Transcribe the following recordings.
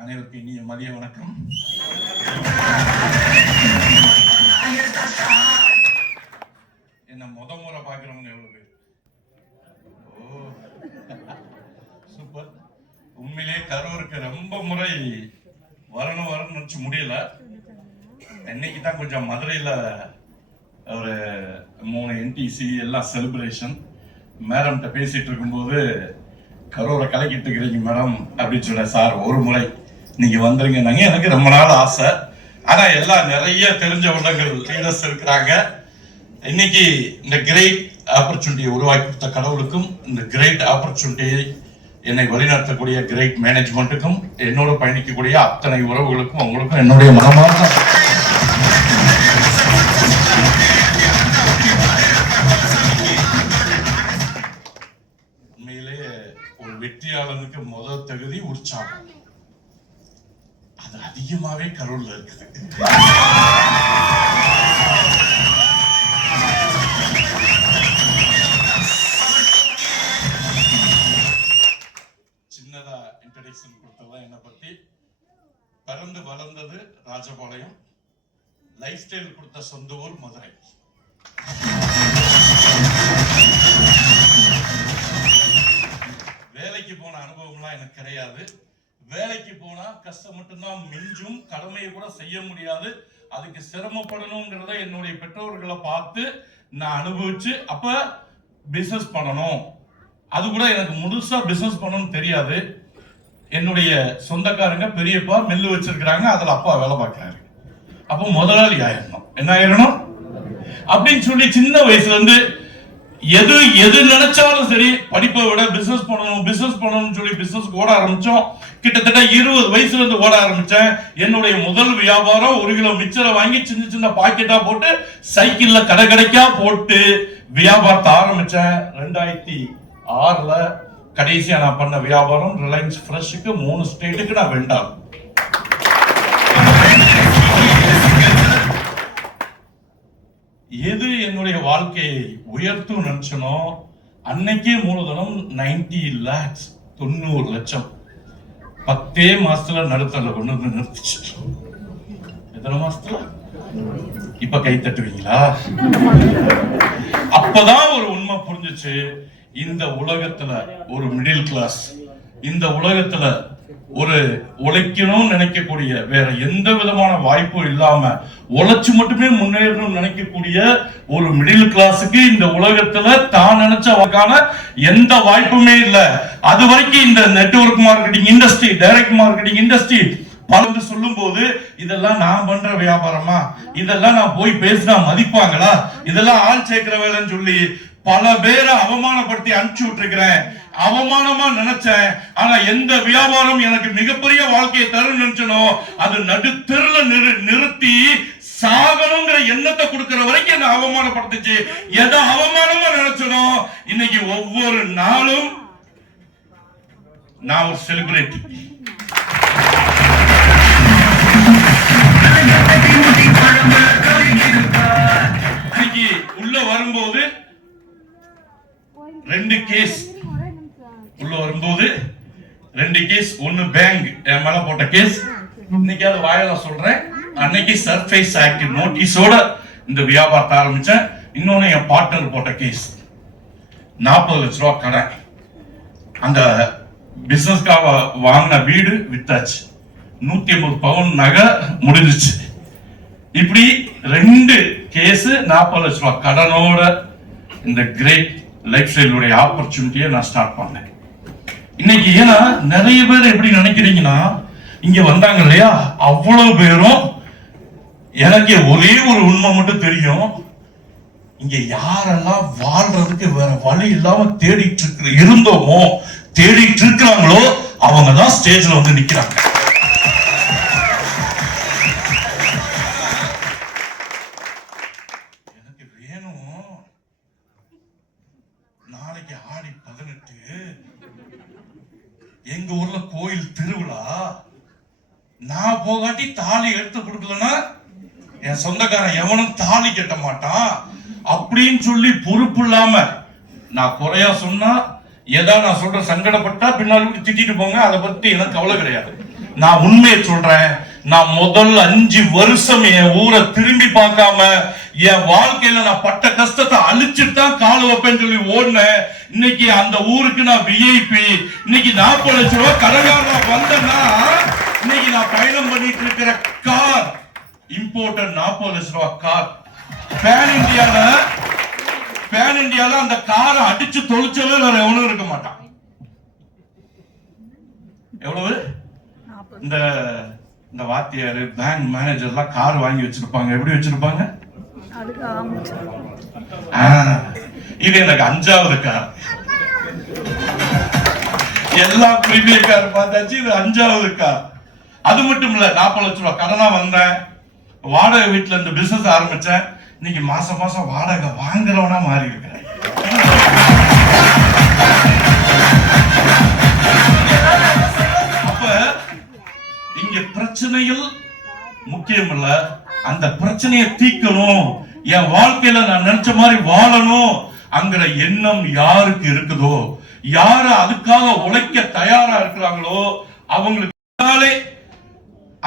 அனைவருக்கும் இனிய மதிய வணக்கம். என்ன முறை பாக்குறவங்க எவ்வளவு பேர்? ஓ சூப்பர். உண்மையிலே கரூருக்கு ரொம்ப முறை வரணும் நினைச்சு முடியல. இன்னைக்கு தான் கொஞ்சம் மதுரையில ஒரு 3 NTC எல்லாம் செலிப்ரேஷன். மேடம்கிட்ட பேசிட்டு இருக்கும்போது கரூரை கலக்கிட்டு இருக்கிறீங்க மேடம் அப்படின்னு சொல்ல, சார் ஒரு முறை நீங்க வந்துருங்க. எனக்கு ரொம்ப நாள் ஆசை. ஆனா எல்லாம் நிறைய தெரிஞ்ச உள்ளங்கள் லீடர்ஸ் இருக்கிறாங்க. இன்னைக்கு இந்த கிரேட் ஆப்பர்ச்சுனிட்டியை உருவாக்கி கொடுத்த கடவுளுக்கும், இந்த கிரேட் ஆப்பர்ச்சுனிட்டியை என்னை வழிநடத்தக்கூடிய கிரேட் மேனேஜ்மெண்ட்டுக்கும், என்னோட பயணிக்கக்கூடிய அத்தனை உறவுகளுக்கும் உங்களுக்கும் என்னுடைய மனமார்ந்த வெற்றியாளனுக்கு முதல் தகுதி உற்சாகம். அது அதிகமாவே கரூர்ல இருக்குது. சின்னதா இன்ட்ரோடக்ஷன் கொடுத்ததா என்னை பத்தி. பிறந்து வளர்ந்தது ராஜபாளையம். லைஃப் ஸ்டைல் கொடுத்த சொந்த ஊர் மதுரை. வேலைக்கு போன அனுபவம்லாம் எனக்கு கிடையாது. வேலைக்கு போனா கஷ்டம் மட்டும்தான் மிஞ்சும், கடமையை கூட செய்ய முடியாது. அதுக்கு சிரமப்படணுங்கிறத என்னுடைய பெற்றோர்களை பார்த்து நான் அனுபவிச்சு அப்ப பிசினஸ் பண்ணணும். அது கூட எனக்கு முழுசா பிசினஸ் பண்ணணும்னு தெரியாது. என்னுடைய சொந்தக்காரங்க பெரியப்பா மில்லு வச்சிருக்கிறாங்க, அதுல அப்பா வேலை பார்க்கிறாரு. அப்போ முதலாளி ஆயிரணும். என்ன ஆயிரணும் அப்படின்னு சொல்லி சின்ன வயசுல இருந்து எது நினைச்சாலும் சரி, படிப்பை விட பிசினஸ் பண்ணணும்னு சொல்லி பிசினஸ் ஓட ஆரம்பிச்சோம். கிட்டத்தட்ட 20 வயசுல இருந்து ஓட ஆரம்பிச்சேன். என்னுடைய முதல் வியாபாரம் 1 கிலோ மிச்சரை வாங்கி சின்ன சின்ன பாக்கெட்டா போட்டு சைக்கிள்ல கடைக்கா போட்டு வியாபாரத்தை ஆரம்பிச்சேன். 2006ல கடைசியா நான் பண்ண வியாபாரம் ரிலையன்ஸ் ஃப்ரெஷ்ஷுக்கு 3 ஸ்டேட்டுக்கு நான் வெண்டாம். எது என்னுடைய வாழ்க்கையை உயர்த்தும் நினைச்சனோ அன்னைக்கே மூலதனம் 90 lakhs, 90 லட்சம் 10 மாசத்துல நடுத்தல கொண்டு வந்து நிறுத்திச்சு. எத்தனை மாசத்துல? இப்ப கை தட்டுவீங்களா? அப்பதான் ஒரு உண்மை புரிஞ்சிச்சு. இந்த உலகத்துல ஒரு மிடில் கிளாஸ், இந்த உலகத்துல ஒரு உழைக்கணும்னு நினைக்கக்கூடிய, வேற எந்த விதமான வாய்ப்பும் இல்லாம உழைச்சு மட்டுமே முன்னேறணும்னு நினைக்கக்கூடிய ஒரு மிடில் கிளாஸுக்கு இந்த உலகத்துல தான் நினைச்ச எந்த வாய்ப்புமே இல்லை. அது வரைக்கும் இந்த network marketing industry, direct marketing industry பலந்து சொல்லும் போது, இதெல்லாம் நான் பண்ற வியாபாரமா, இதெல்லாம் நான் போய் பேசினா மதிப்பாங்களா, இதெல்லாம் ஆள் சேர்க்கிற வேலைன்னு சொல்லி பல பேரை அவமானப்படுத்தி அனுப்பிச்சு விட்டுருக்கிறேன். அவமானமா நினைச்சேன். ஆனா எந்த வியாபாரம் எனக்கு மிகப்பெரிய வாழ்க்கையை தரும் நினைச்சனோ அது நடுத்தெருல நிறுத்தி சாகணுங்கிற எண்ணத்தை கொடுக்கிற வரைக்கும் என்ன அவமானப்படுத்துச்சு. எதை அவமானமா நினைச்சனோ இன்னைக்கு ஒவ்வொரு நாளும் நான் ஒரு செலிபிரிட்டி. இன்னைக்கு உள்ள வரும்போது 2 கேஸ் உள்ள வரும்போது 2 கேஸ். ஒன்னு பேங்க் என் மேல போட்ட கேஸ், இன்னைக்கு அது வாயில சொல்றேன். அன்னைக்கு சர்ஃபேஸ் ஆக்ட் நோட்டீஸோட இந்த வியாபாரத்தை ஆரம்பிச்சேன். இன்னொன்னு என் பார்ட்னர் போட்ட கேஸ். 40 லட்ச ரூபாய் கடன். அந்த பிசினஸ்க்காக வாங்கின வீடு வித்தாச்சு. 150 பவுன் நகை முடிஞ்சிச்சு. இப்படி 2 கேஸ், 40 லட்ச ரூபாய் கடனோட இந்த கிரேட் லைஃப் ஸ்டைலுடைய ஆப்பர்ச்சுனிட்டியை நான் ஸ்டார்ட் பண்ணேன். இன்னைக்கு ஏன்னா நிறைய பேர் எப்படி நினைக்கிறீங்கன்னா, இங்க வந்தாங்க இல்லையா, அவ்வளவு பேரும் எனக்கு ஒரே ஒரு உண்மை மட்டும் தெரியும். இங்க யாரெல்லாம் வாழ்றதுக்கு வேற வழி இல்லாம தேடிட்டு இருந்தோமோ, தேடிட்டு இருக்கிறாங்களோ அவங்க தான் ஸ்டேஜ்ல வந்து நிக்கிறாங்க. எனக்கு வேணும். நாளைக்கு ஆடி 18 எங்க ஊர்ல கோயில் திருவிழா. நான் போகாட்டி தாலி எடுத்து கொடுக்கலன்னா என் சொந்தக்காரன் எவனும் தாலி கட்ட மாட்டான் அப்படின்னு சொல்லி பொறுப்பு இல்லாம நான் குறையா சொன்னா, ஏதாவது நான் சொல்ற சங்கடப்பட்டா பின்னாடி திட்டிட்டு போங்க, அதை பத்தி எனக்கு கவலை கிடையாது. நான் உண்மையை சொல்றேன், நான் முதல் 5 வருஷம் என் ஊரை திரும்பி பார்க்காம என் வாழ்க்கையில நான் பட்ட கஷ்டத்தை அழிச்சிட்டு தான் கால் வைப்பேன்னு சொல்லி ஓடினேன். இன்னைக்கு அந்த ஊருக்கு நான் விஐபி. இன்னைக்கு 40 லட்சம் ரூபாய் கடகாரா வந்தேன்னா இன்னைக்கு நான் பயணம் பண்ணிட்டு இருக்கிற கார் இம்போர்ட்டட் 40 லட்சம் ரூபாய் கார். பேன் இந்தியால அந்த காரை அடிச்சு தொலைச்சவே வேற எவனும் இருக்க மாட்டான். எவ்வளவு? இந்த வாத்தியாரு பேங்க் மேனேஜர் எல்லாம் கார் வாங்கி வச்சிருப்பாங்க. எப்படி வச்சிருப்பாங்க? இது எனக்கு 5வது கார். எல்லா பிரீமியம் கார் பார்த்தாச்சு, இது 5வது கார். அது மட்டும் இல்ல, 40 லட்சம் ரூபாய் கடனா வந்தேன். வாடகை வீட்டுல இந்த பிசினஸ் ஆரம்பிச்சேன். இன்னைக்கு மாசம் மாசம் வாடகை வாங்குறவனா மாறி இருக்கிறேன். அப்ப இங்க பிரச்சனைகள் முக்கியம் இல்ல, அந்த பிரச்சனையை தீர்க்கணும், என் வாழ்க்கையில நான் நினைச்ச மாதிரி வாழணும் அங்கிற எண்ணம் யாருக்கு இருக்குதோ, யாரு அதுக்காக உழைக்க தயாரா இருக்கிறாங்களோ அவங்களுக்கு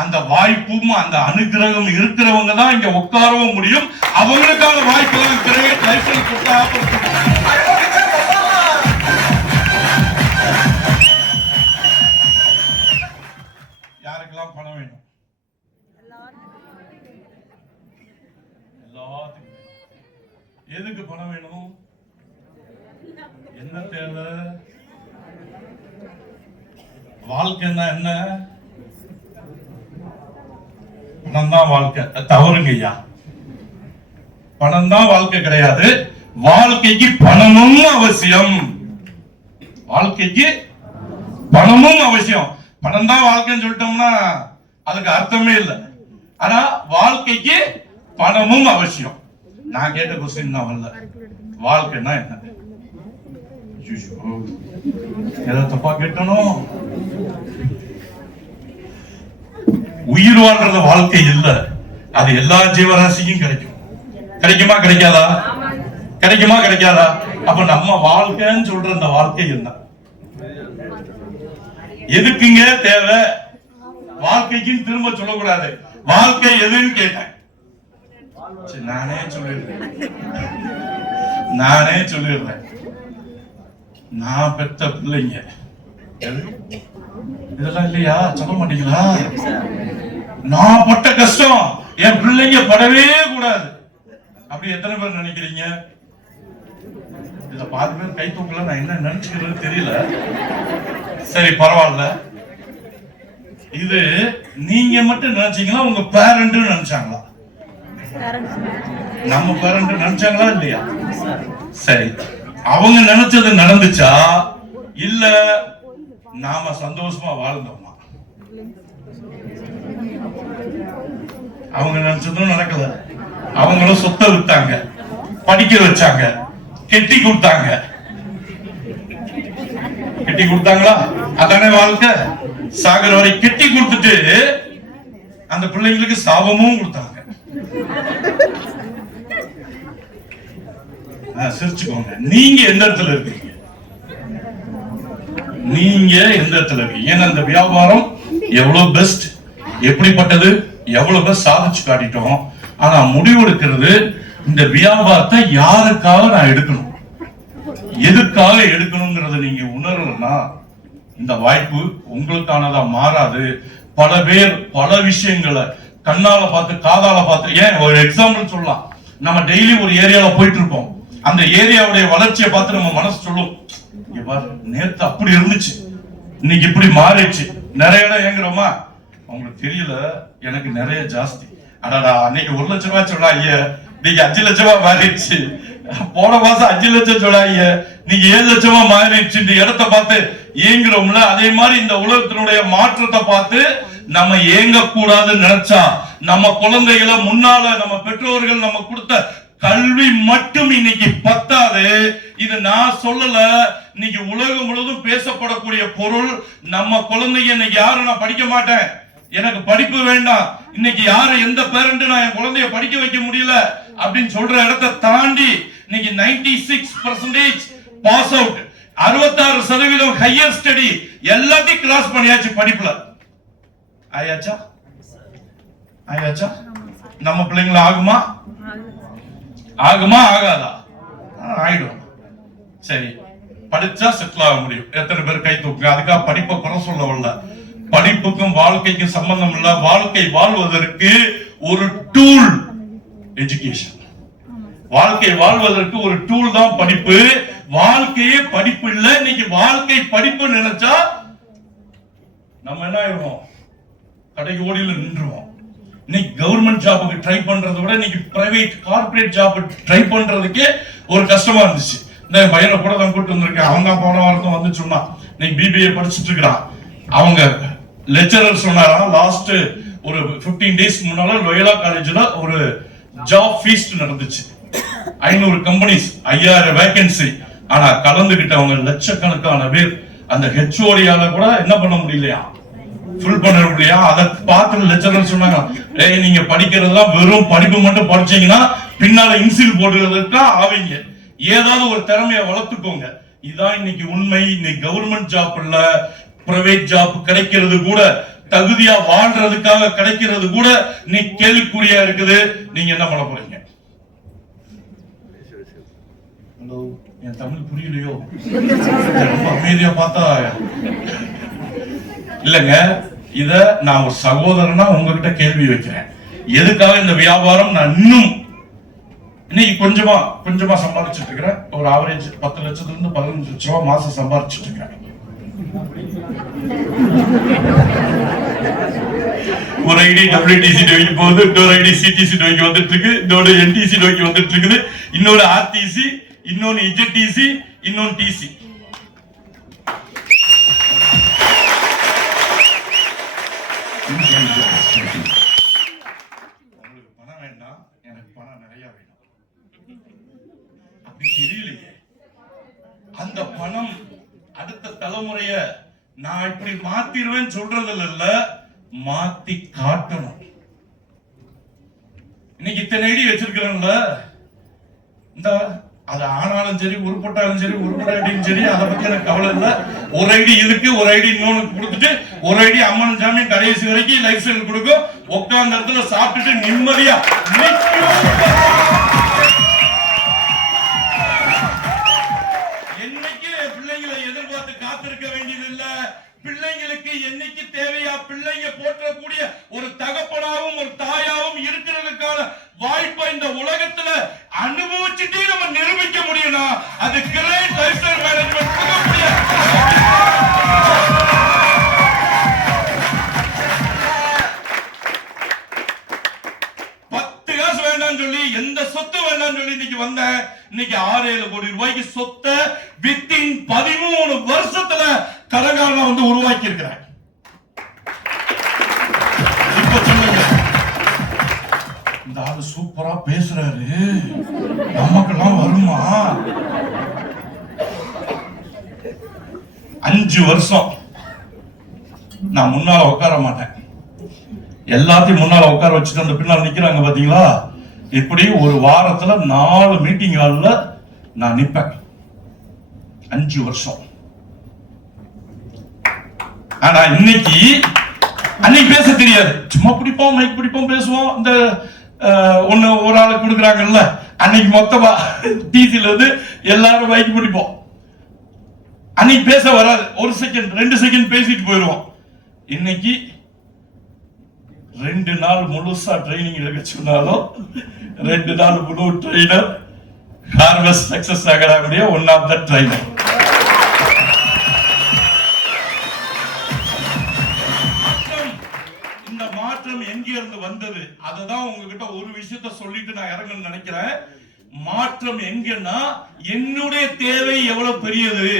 அந்த வாய்ப்பும் அந்த அனுகிரகம் இருக்கிறவங்க தான் இங்க உட்காரவும் முடியும். அவங்களுக்கான வாய்ப்பு தான் கிரேட் லைஃப்ல கொடுத்தா. யாருக்கெல்லாம் பணம் வேணும்? எல்லாத்துக்கும். எதுக்கு பணம் வேணும்? என்ன தேவை? வாழ்க்கைன்னா என்ன? பணம் தான் வாழ்க்கை. தவறுங்க ஐயா, பணம் தான் வாழ்க்கை கிடையாது. வாழ்க்கைக்கு பணமும் அவசியம். வாழ்க்கைக்கு பணமும் அவசியம். பணம் தான் வாழ்க்கைன்னு சொல்லிட்டோம்னா அதுக்கு அர்த்தமே இல்லை. ஆனா வாழ்க்கைக்கு பணமும் அவசியம். நான் கேட்ட கொஸ்டின் தான் வரல. வாழ்க்கைன்னா என்ன? ஏதோ தப்பா கேட்டணும். உயிர் வாழ்றது வாழ்க்கை இல்ல, அது எல்லா ஜீவராசிக்கும் கிடைக்கும். கிடைக்குமா கிடைக்காதா? கிடைக்குமா கிடைக்காதா? அப்ப நம்ம வாழ்க்கைன்னு சொல்ற அந்த வாழ்க்கை என்ன? எதுக்குங்க தேவை? வாழ்க்கைக்குன்னு திரும்ப சொல்லக்கூடாது. வாழ்க்கை எதுன்னு கேட்டேன். நானே சொல்லிடுறேன். நான் பெத்த பிள்ளைங்க இதெல்லாம் இல்லையா? சொல்ல மாட்டீங்களா? நான் பட்ட கஷ்டம் என் பிள்ளைங்க படவே கூடாது. அப்படி எத்தனை பேர் நினைக்கிறீங்க? இதுல 10 பேர் கை தூக்கல. நான் என்ன நினைச்சுக்கிறது தெரியல. சரி பரவாயில்ல. இது நீங்க மட்டும் நினைச்சீங்களா? உங்க பேரண்ட் நினைச்சாங்களா? நம்ம பேரண்ட் நினைச்சாங்களா இல்லையா? சரி, அவங்க நினைச்சது நடந்துச்சா இல்ல நாம சந்தோஷமா வாழ்ந்தோமா? அவங்க நினைச்சதும் நடக்கல. அவங்களும் சொத்தை வித்தாங்க, படிக்க வச்சாங்க, கெட்டி கொடுத்தாங்க. கெட்டி கொடுத்தாங்களா? அதானே வாழ்க்கை. சாகர வரை கெட்டி கொடுத்துட்டு அந்த பிள்ளைங்களுக்கு சாபமும் கொடுத்தாங்க. சிரிச்சுக்கோங்க. நீங்க எந்த இடத்துல இருக்கீங்க? நீங்க எந்த இடத்துல இருக்கீங்க? ஏன்னா இந்த வியாபாரம் எவ்வளவு பெஸ்ட், எப்படிப்பட்டது, எவ்வளவு பெஸ்ட் சாதிச்சு காட்டிட்டோம். ஆனா முடிவெடுக்கிறது இந்த வியாபாரத்தை யாருக்காக நான் எடுக்கணும், எதுக்காக எடுக்கணும்ங்கறத நீங்க உணரலன்னா இந்த வாய்ப்பு உங்களுக்கானதா மாறாது. பல பேர் பல விஷயங்களை கண்ணால பார்த்து காதால பார்த்து, ஏன் ஒரு எக்ஸாம்பிள் சொல்லலாம். நம்ம டெய்லி ஒரு ஏரியால போயிட்டு இருப்போம். அந்த ஏரியாவுடைய வளர்ச்சியை பார்த்து நம்ம மனசு சொல்லும், நேத்து அப்படி இருந்துச்சு, இன்னைக்கு இப்படி மாறிடுச்சு. நிறைய இடம் ஏங்குறோமா? அவங்களுக்கு தெரியல, எனக்கு நிறைய ஜாஸ்தி. அடாடா அன்னைக்கு 1 லட்சம் ரூபாய் சொல்லாங்க, இன்னைக்கு 5 லட்சம் ரூபாய் மாறிடுச்சு. போன மாசம் 5 லட்சம் சொல்லாங்க, நீங்க 7 லட்சமா மாறிடுச்சு. இந்த இடத்தை பார்த்து ஏங்குறோம்ல, அதே மாதிரி இந்த உலகத்தினுடைய மாற்றத்தை பார்த்து நம்ம ஏங்க கூடாதுன்னு நினைச்சா நம்ம குழந்தைகளை முன்னால நம்ம பெற்றோர்கள் நம்ம கொடுத்த கல்வி மட்டும் இன்னைக்கு பத்தாது. இது நான் சொல்லல, இன்னைக்கு உலகம் முழுவதும் பேசப்படக்கூடிய பொருள். நம்ம குழந்தைங்க இன்னைக்கு யாரும் நான் படிக்க மாட்டேன், எனக்கு படிப்பு வேண்டாம், இன்னைக்கு யாரு எந்த பேரண்ட் நான் என் குழந்தைய படிக்க வைக்க முடியல அப்படின்னு சொல்ற இடத்தை தாண்டி இன்னைக்கு 96% பாஸ் அவுட், 66% ஹையர் ஸ்டடி எல்லாத்தையும் கிராஸ் பண்ணியாச்சு படிப்புல. ஆயாச்சா? ஆயாச்சா? நம்ம பிள்ளைங்கள ஆகுமா? ஆகுமா ஆகாதா? ஆயிடும். சரி, படிச்சா செட்டில் ஆக முடியும். எத்தனை பேர் கை தூக்குங்க. அதுக்காக படிப்பை குறை சொல்ல வரல. படிப்புக்கும் வாழ்க்கைக்கும் சம்பந்தம் இல்ல. வாழ்க்கை வாழ்வதற்கு ஒரு டூல் எஜுகேஷன். வாழ்க்கை வாழ்வதற்கு ஒரு டூல் தான் படிப்பு. வாழ்க்கையே படிப்பு இல்ல. இன்னைக்கு வாழ்க்கை படிப்பு நினைச்சா நம்ம என்ன ஆயிடுவோம்? கடைக்கு ஓடியில நின்றுவோம். இன்னைக்கு கவர்மெண்ட் ஜாபுக்கு ட்ரை பண்றதை விட இன்னைக்கு பிரைவேட் கார்பரேட் ஜாப் ட்ரை பண்றதுக்கே ஒரு கஷ்டமா இருந்துச்சு. இந்த பையனை கூட தான் கூட்டு வந்திருக்கேன். அவன் தான் போன வாரம் வந்து சொன்னான். இன்னைக்கு பிபிஏ படிச்சுட்டு இருக்கிறான். அவங்க லெக்சரர் சொன்னாராம், லாஸ்ட் ஒரு 15 டேஸ் முன்னால லோயலா காலேஜ்ல ஒரு ஜாப் ஃபீஸ்ட் நடந்துச்சு. 500 கம்பெனிஸ், 5000 வேகன்சி. ஆனா கலந்துகிட்டவங்க லட்சக்கணக்கான பேர். அந்த ஹெச்ஓடியால கூட என்ன பண்ண முடியலையா, ஃபுல் பண்ண முடியலையா. அதை பார்த்து லெக்சரர் சொன்னாங்க, நீங்க படிக்கிறதெல்லாம் வெறும் படிப்பு மட்டும் படிச்சீங்கன்னா பின்னால இன்சில் போடுறதுக்கா ஆவீங்க. ஏதாவது ஒரு திறமையை வளர்த்துக்கோங்க. இதான் இன்னைக்கு உண்மை. இன்னைக்கு கவர்மெண்ட் ஜாப் இல்ல, பிரைவேட் ஜாப் கிடைக்கிறது கூட, தகுதியா வாழ்றதுக்காக கிடைக்கிறது கூட இன்னைக்கு கேள்விக்குறியா இருக்குது. நீங்க என்ன பண்ண போறீங்க? என் தமிழ் புரியலையோ? ரொம்ப அமைதியா பார்த்தா இல்லங்க. இத நான் ஒரு சகோதரனா உங்ககிட்ட கேள்வி வைக்கிறேன். எதுக்காக இந்த வியாபாரம் நான் இன்னும் இன்னைக்கு கொஞ்சமா சம்பாதிச்சுட்டு இருக்கிறேன். ஒரு ஆவரேஜ் 10 லட்சத்துல இருந்து 15 லட்சம் ரூபாய் மாசம் சம்பாதிச்சுட்டு இருக்கிறேன். ஒரு ஐடி WTC நோக்கி போகுது, இன்னொரு ஐடி CTC நோக்கி வந்துட்டு இருக்கு, இன்னொரு NTC நோக்கி வந்துட்டு இருக்குது, இன்னொரு RTC, இன்னொன்னு ZTC, இன்னொன்னு TC. உங்களுக்கு பணம் வேண்டாம், எனக்கு பணம் நிறைய வேணும். அப்படி தெரியலையே. அந்த பணம் அடுத்த தலைமுறைய நான் இப்படி மாத்திருவேன் சொல்றதுல இல்ல, மாத்தி காட்டணும். இன்னைக்கு இத்தனை ஐடி வச்சிருக்கிறேன்ல, இந்த அது ஆனாலும் சரி, உருப்பட்டாலும் சரி, உருப்படாட்டியும் சரி, அதை பத்தி எனக்கு கவலை இல்லை. ஒரு ஐடி இதுக்கு, ஒரு ஐடி இன்னொன்னு கொடுத்துட்டு, ஒரு ஐடி அம்மன் சாமி கடைசி வரைக்கும் லைஃப் ஸ்டைல் கொடுக்கும். உட்கார்ந்த இடத்துல சாப்பிட்டுட்டு நிம்மதியா என்னைக்கு பிள்ளைங்களை எதிர்பார்த்து காத்திருக்க வேண்டியது இல்ல. பிள்ளைங்களுக்கு என்னைக்கு தேவையா பிள்ளைங்க போற்றக்கூடிய ஒரு தகப்பனாவும் ஒரு தாயாவும் இருக்கிறதுக்கான வாய்ப்பை இந்த உலகத்துல அனுபவிச்சுட்டே நம்ம நிரூபிக்க முடியும்னா அது கிரேட் லைஃப் ஸ்டைல் மேனேஜ்மெண்ட் கொடுக்கக்கூடிய 10 காசு வேண்டாம்னு சொல்லி, எந்த சொத்து வேண்டாம்னு சொல்லி இன்னைக்கு வந்த இன்னைக்கு 6-7 கோடி ரூபாய்க்கு சொத்தை வித்தின் 13 வருஷத்துல கடன்காரனா வந்து உருவாக்கி இருக்கிறேன். இப்ப சொல்லுங்க, இந்த ஆளு சூப்பரா பேசுறாரு, நமக்கெல்லாம் வருமா? 5 வருஷம் நான் முன்னால உட்கார மாட்டேன். எல்லாத்தையும் முன்னால உட்கார வச்சுட்டு அந்த பின்னால நிக்கிறாங்க பாத்தீங்களா? இப்படி ஒரு வாரத்துல 4 மீட்டிங் ஹால்ல நான் நிப்பேன். 5 வருஷம். ஆனா இன்னைக்கு அன்னைக்கு பேச தெரியாது. சும்மா பிடிப்போம், மைக் பிடிப்போம், பேசுவோம். இந்த ஒரு ஆளுக்கு கொடுக்குறாங்கல்ல, அன்னைக்கு மொத்தமா டிசில இருந்து எல்லாரும் மைக் பிடிப்போம். அன்னைக்கு பேச வராது. 1 செகண்ட் 2 செகண்ட் பேசிட்டு போயிடுவோம். இன்னைக்கு 2 நாள் முழுசா ட்ரைனிங் எடுக்க சொன்னாலும் 2 நாள் முழு ட்ரெயினர் ஹார்வெஸ்ட் சக்சஸ் அகாடமிய ஒன் ஆஃப் த ட்ரைனர். இந்த மாற்றம் எங்கிருந்து வந்தது? அததான் உங்ககிட்ட ஒரு விஷயத்த சொல்லிட்டு நான் இறங்கணும்னு நினைக்கிறேன். மாற்றம் எங்கன்னா, என்னுடைய தேவை எவ்வளவு பெரியது,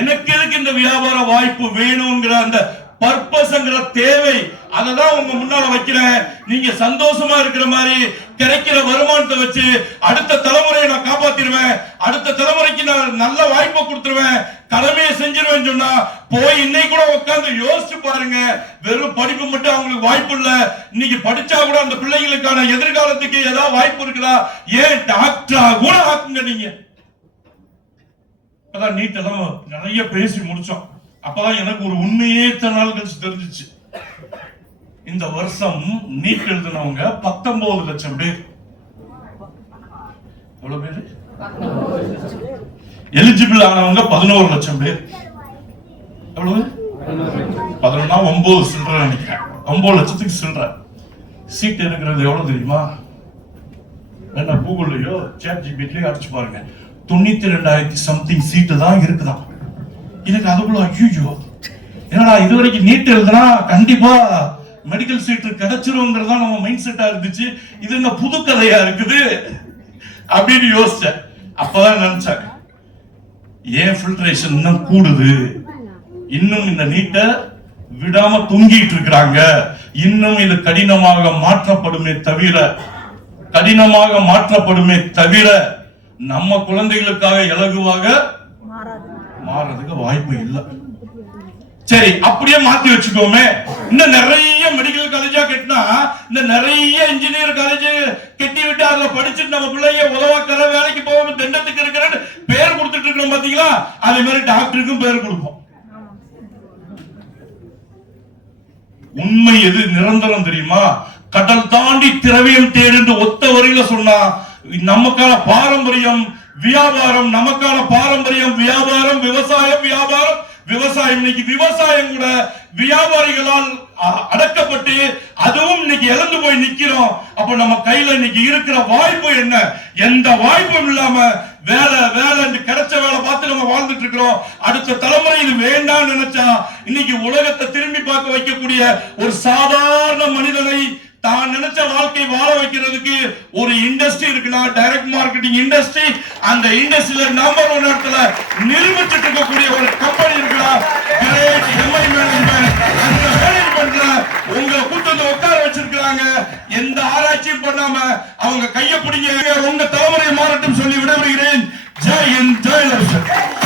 எனக்கு எதுக்கு இந்த வியாபார வாய்ப்பு வேணும்ங்கிற அந்த பர்பஸ்ங்கிற தேவை, அததான் உங்க முன்னால வைக்கிறேன். நீங்க சந்தோஷமா இருக்கிற மாதிரி கிடைக்கிற வருமானத்தை வச்சு அடுத்த தலைமுறையை நான் காப்பாத்திடுவேன், அடுத்த தலைமுறைக்கு நான் நல்ல வாய்ப்பை கொடுத்துருவேன், கடமையை செஞ்சிருவேன் சொன்னா போய் இன்னைக்கு கூட உட்கார்ந்து யோசிச்சு பாருங்க. வெறும் படிப்பு மட்டும் அவங்களுக்கு வாய்ப்பு இல்ல. இன்னைக்கு படிச்சா கூட அந்த பிள்ளைங்களுக்கான எதிர்காலத்துக்கு ஏதாவது வாய்ப்பு இருக்குதா? ஏன் டாக்டரா கூட ஆக்குங்க. நீங்க அதான் நீட் எல்லாம் நிறைய பேசி முடிச்சோம். அப்பதான் எனக்கு ஒரு உண்மையே இத்தனை நாள் கழிச்சு தெரிஞ்சிச்சு. இந்த வருஷம் நீட் எழுதினவங்க 19 லட்சம் பேர். எவ்வளவு பேரு? எலிஜிபிள் ஆனவங்க 11 லட்சம் பேர். எவ்வளவு? 9 சில்ற நினைக்கிறேன். 9 லட்சத்துக்கு சில்ற சீட் இருக்கிறது எவ்வளவு தெரியுமா? என்ன கூகுள்லயோ சாட் ஜிபிடிலயோ அடிச்சு பாருங்க. 92,000 சம்திங் சீட்டு தான் இருக்குதான். எனக்கு அதுக்குள்ள ஐயோ என்னடா இதுவரைக்கும் நீட் எழுதுனா கண்டிப்பா மெடிக்கல் சீட் கிடைச்சிருங்கிறதா நம்ம மைண்ட் செட்டா இருந்துச்சு. இது என்ன புது கதையா இருக்குது அப்படின்னு யோசிச்சேன். அப்பதான் நினைச்சேன் ஏன் ஃபில்ட்ரேஷன் இன்னும் கூடுது, இன்னும் இந்த நீட்டை விடாம தொங்கிட்டு இருக்கிறாங்க. இன்னும் இது கடினமாக மாற்றப்படுமே தவிர நம்ம குழந்தைகளுக்காக இலகுவாக மாறதுக்கு வாய்ப்பு இல்லை. சரி, அப்படியே மாத்தி வச்சுக்கோமே. இன்னும் நிறைய மெடிக்கல் காலேஜா கட்டினா, இந்த நிறைய இன்ஜினியர் காலேஜ் கட்டி விட்டு அதுல படிச்சுட்டு நம்ம பிள்ளைய உதவாக்கற வேலைக்கு போகாம தண்டத்துக்கு இருக்கிற பேர் கொடுத்துட்டு இருக்கிறோம் பாத்தீங்களா? அதே மாதிரி டாக்டருக்கும் பேர் கொடுப்போம். உண்மை எது நிரந்தரம் தெரியுமா? கடல் தாண்டி திரவியம் தேர் என்று ஒத்த வரியில சொன்னா நமக்கான பாரம்பரியம் வியாபாரம், நமக்கான பாரம்பரியம் வியாபாரம், விவசாயம். இன்னைக்கு விவசாயம் கூட வியாபாரிகளால் அடக்கப்பட்டு அதுவும் இன்னைக்கு இழந்து போய் நிக்கிறோம். அப்ப நம்ம கையில இன்னைக்கு இருக்கிற வாய்ப்பு என்ன? எந்த வாய்ப்பும் இல்லாம வேலை கிடைச்ச வேலை பார்த்து நம்ம வாழ்ந்துட்டு இருக்கிறோம். அடுத்த தலைமுறை இது வேண்டாம்னு நினைச்சா இன்னைக்கு உலகத்தை திரும்பி பார்க்க வைக்கக்கூடிய ஒரு சாதாரண மனிதனை தான் நினைச்ச வாழ்க்கை வாழ வைக்கிறதுக்கு ஒரு இண்டஸ்ட்ரி இருக்குன்னா, டைரக்ட் மார்க்கெட்டிங் இண்டஸ்ட்ரி, அந்த இண்டஸ்ட்ரியில நம்பர் 1 இடத்துல நிரூபிச்சுட்டு இருக்கக்கூடிய ஒரு கம்பெனி இருக்குன்னா கிரேட் எம்ஐ மேனேஜ்மெண்ட். அந்த மேனேஜ்மெண்ட்ல உங்களை கூட்டு உட்கார வச்சிருக்காங்க. எந்த ஆராய்ச்சியும் பண்ணாம அவங்க கையை பிடிங்க. உங்க தலைமுறை மாறட்டும் சொல்லி விடைபெறுகிறேன். ஜெய் ஹிந்த், ஜெய் லட்சுமி.